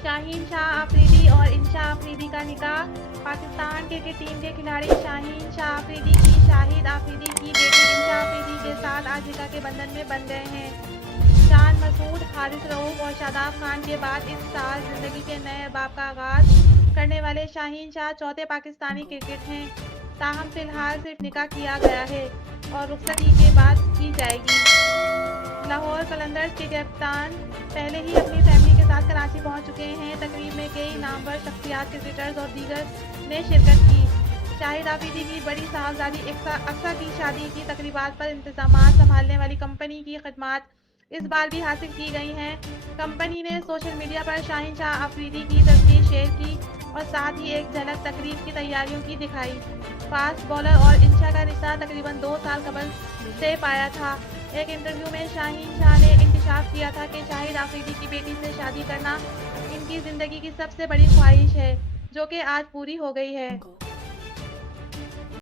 शाहीन शाह आफरीदी और इंशा आफरीदी का निकाह। पाकिस्तान क्रिकेट टीम के खिलाड़ी शाहीन शाह आफरीदी की शाहिद आफरीदी की बेटी इंशा आफरीदी के साथ आज निकाह के बंधन में बंध गए हैं। शान मसूद, हारिस रऊफ और शादाब खान के बाद इस साल जिंदगी के नए बाब का आगाज करने वाले शाहीन शाह चौथे पाकिस्तानी क्रिकेट हैं। ताहम फिलहाल सिर्फ निकाह किया गया है और रुखसती के बाद की जाएगी। लाहौर कलंदर्स के कप्तान पहले ही अपनी फैमिली के साथ कराची पहुंच चुके हैं। तकरीब में कई नामवर शख्सियात, क्रिकेटर्स और दीगर ने शिरकत की। शाहिद आफरीदी की बड़ी साहबजादी अक्सा की शादी की तकरीबात पर इंतजामात संभालने वाली कंपनी की खिदमात इस बार भी हासिल की गई हैं। कंपनी ने सोशल मीडिया पर शाहीन शाह आफरीदी की तस्वीर शेयर की और साथ ही एक झलक तकरीब की तैयारियों की दिखाई। फास्ट बॉलर और इंशा का रिश्ता तकरीबन 2 साल कबल से पाया था। एक इंटरव्यू में शाहीन शाह ने इंकशाफ किया था कि शाहिद आफरीदी की बेटी से शादी करना इनकी ज़िंदगी की सबसे बड़ी ख्वाहिश है, जो कि आज पूरी हो गई है।